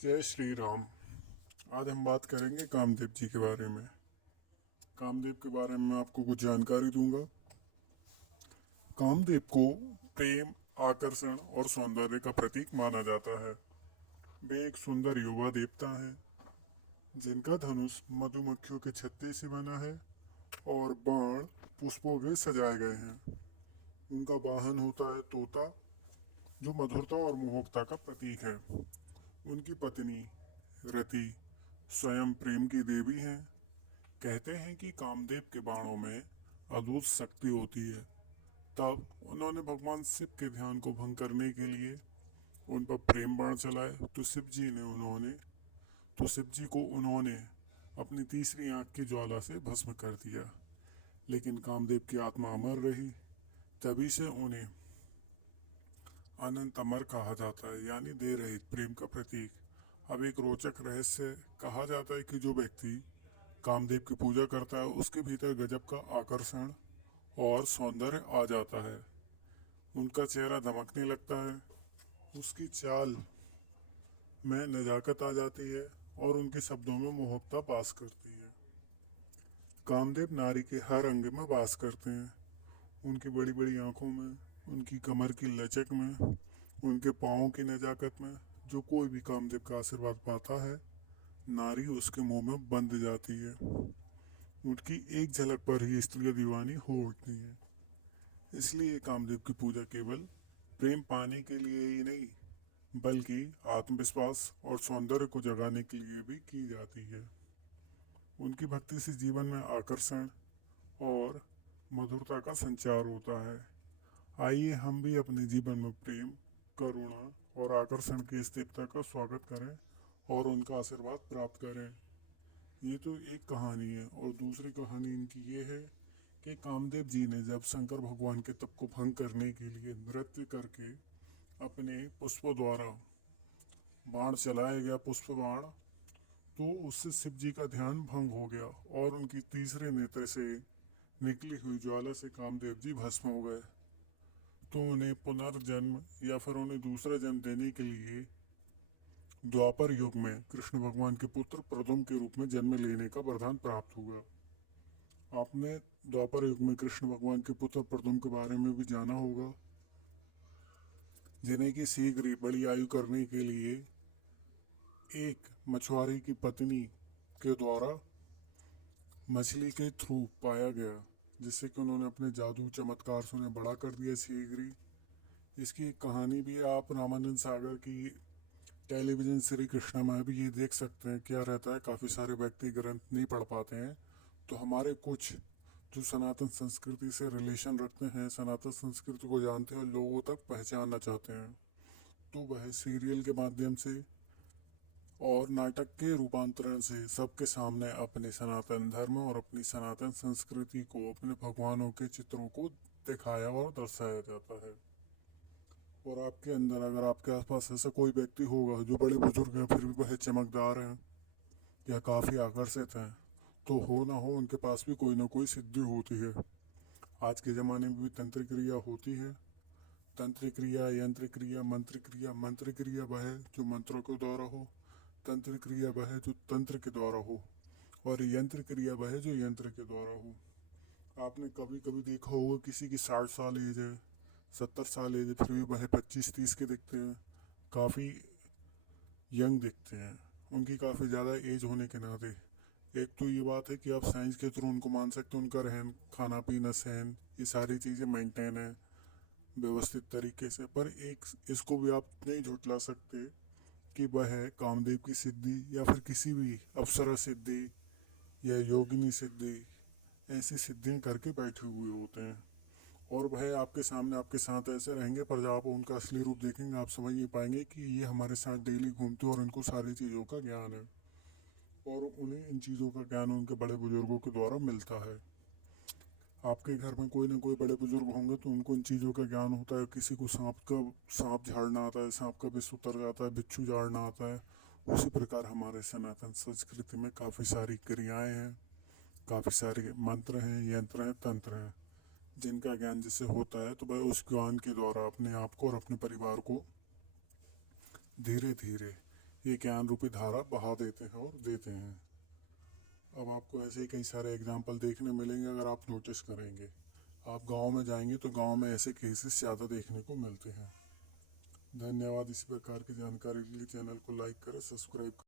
जय श्री राम। आज हम बात करेंगे कामदेव जी के बारे में। कामदेव के बारे में मैं आपको कुछ जानकारी दूंगा। कामदेव को प्रेम, आकर्षण और सौंदर्य का प्रतीक माना जाता है। वे एक सुंदर युवा देवता हैं जिनका धनुष मधुमक्खियों के छत्ते से बना है और बाण पुष्पों के सजाए गए हैं। उनका वाहन होता है तोता, जो मधुरता और मोहकता का प्रतीक है। उनकी पत्नी रति स्वयं प्रेम की देवी हैं। कहते हैं कि कामदेव के बाणों में अद्भुत शक्ति होती है। तब उन्होंने भगवान शिव के ध्यान को भंग करने के लिए उन पर प्रेम बाण चलाए तो शिव जी को उन्होंने अपनी तीसरी आंख की ज्वाला से भस्म कर दिया। लेकिन कामदेव की आत्मा अमर रही। तभी से उन्हें अनंत अमर कहा जाता है, यानी दे रहित प्रेम का प्रतीक। अब एक रोचक रहस्य कहा जाता है कि जो व्यक्ति कामदेव की पूजा करता है उसके भीतर गजब का आकर्षण और सौंदर्य आ जाता है। उनका चेहरा दमकने लगता है, उसकी चाल में नजाकत आ जाती है और उनके शब्दों में मोहकता वास करती है। कामदेव नारी के हर अंग में वास करते हैं। उनकी बड़ी बड़ी आंखों में, उनकी कमर की लचक में, उनके पाँव की नजाकत में। जो कोई भी कामदेव का आशीर्वाद पाता है, नारी उसके मुंह में बंध जाती है। उनकी एक झलक पर ही स्त्रियां दीवानी हो उठती हैं। इसलिए कामदेव की पूजा केवल प्रेम पाने के लिए ही नहीं, बल्कि आत्मविश्वास और सौंदर्य को जगाने के लिए भी की जाती है। उनकी भक्ति से जीवन में आकर्षण और मधुरता का संचार होता है। आइए हम भी अपने जीवन में प्रेम, करुणा और आकर्षण की इस देवता का स्वागत करें और उनका आशीर्वाद प्राप्त करें। ये तो एक कहानी है, और दूसरी कहानी इनकी ये है कि कामदेव जी ने जब शंकर भगवान के तप को भंग करने के लिए नृत्य करके अपने पुष्पों द्वारा बाण चलाया गया, पुष्प बाण, तो उससे शिव जी का ध्यान भंग हो गया और उनकी तीसरे नेत्र से निकली हुई ज्वाला से कामदेव जी भस्म हो गए। तो उन्हें पुनर्जन्म या फिर उन्हें दूसरा जन्म देने के लिए द्वापर युग में कृष्ण भगवान के पुत्र प्रद्युम्न के रूप में जन्म लेने का वरदान प्राप्त हुआ। आपने द्वापर युग में कृष्ण भगवान के पुत्र प्रद्युम्न के बारे में भी जाना होगा, जिन्हें की शीघ्र बड़ी आयु करने के लिए एक मछुआरे की पत्नी के द्वारा मछली के थ्रू पाया गया, जिससे कि उन्होंने अपने जादू चमत्कार से उन्हें बड़ा कर दिया शीघ्र ही। इसकी एक कहानी भी है, आप रामानंद सागर की टेलीविजन श्री कृष्णा में भी ये देख सकते हैं। क्या रहता है, काफ़ी सारे व्यक्ति ग्रंथ नहीं पढ़ पाते हैं, तो हमारे कुछ जो सनातन संस्कृति से रिलेशन रखते हैं, सनातन संस्कृति को जानते हैं, लोगों तक पहचानना चाहते हैं, तो वह सीरियल के माध्यम से और नाटक के रूपांतरण से सबके सामने अपने सनातन धर्म और अपनी सनातन संस्कृति को, अपने भगवानों के चित्रों को दिखाया और दर्शाया जाता है। और आपके अंदर, अगर आपके आसपास ऐसा कोई व्यक्ति होगा जो बड़े बुजुर्ग हैं फिर भी वह चमकदार हैं या काफ़ी आकर्षित हैं, तो हो ना हो उनके पास भी कोई ना कोई सिद्धि होती है। आज के ज़माने में भी तंत्र क्रिया होती है। तंत्र क्रिया, यंत्र क्रिया, मंत्र क्रिया। मंत्र क्रिया वह है जो मंत्रों के द्वारा हो, तंत्र क्रिया वह है जो तंत्र के द्वारा हो, और यंत्र क्रिया वह है जो यंत्र के द्वारा हो। आपने कभी कभी देखा होगा किसी की 60 साल एज है, 70 साल एज है, फिर भी वह 25-30 के दिखते हैं, काफ़ी यंग दिखते हैं। उनकी काफ़ी ज़्यादा एज होने के नाते एक तो ये बात है कि आप साइंस के थ्रू उनको मान सकते हैं, उनका रहन, खाना पीना, सहन, ये सारी चीज़ें मेंटेन है व्यवस्थित तरीके से। पर एक इसको भी आप नहीं झुटला सकते कि वह कामदेव की सिद्धि या फिर किसी भी अप्सरा सिद्धि या योगिनी सिद्धि, ऐसी सिद्धियां करके बैठे हुए होते हैं। और वह आपके सामने, आपके साथ ऐसे रहेंगे, पर जब आप उनका असली रूप देखेंगे आप समझ नहीं पाएंगे कि ये हमारे साथ डेली घूमते हैं और इनको सारी चीज़ों का ज्ञान है, और उन्हें इन चीज़ों का ज्ञान उनके बड़े बुजुर्गों के द्वारा मिलता है। आपके घर में कोई ना कोई बड़े बुजुर्ग होंगे तो उनको इन चीज़ों का ज्ञान होता है। किसी को सांप झाड़ना आता है, सांप का विष उतर जाता है, बिच्छू झाड़ना आता है। उसी प्रकार हमारे सनातन संस्कृति में काफ़ी सारी क्रियाएं हैं, काफ़ी सारे मंत्र हैं, यंत्र हैं, तंत्र हैं, जिनका ज्ञान जिससे होता है तो वह उस ज्ञान के द्वारा अपने आप को और अपने परिवार को धीरे धीरे ये ज्ञान रूपी धारा बहा देते हैं और देते हैं। अब आपको ऐसे ही कई सारे एग्जाम्पल देखने मिलेंगे अगर आप नोटिस करेंगे। आप गांव में जाएंगे तो गांव में ऐसे केसेस ज़्यादा देखने को मिलते हैं। धन्यवाद। इसी प्रकार की जानकारी के लिए चैनल को लाइक करें, सब्सक्राइब करें।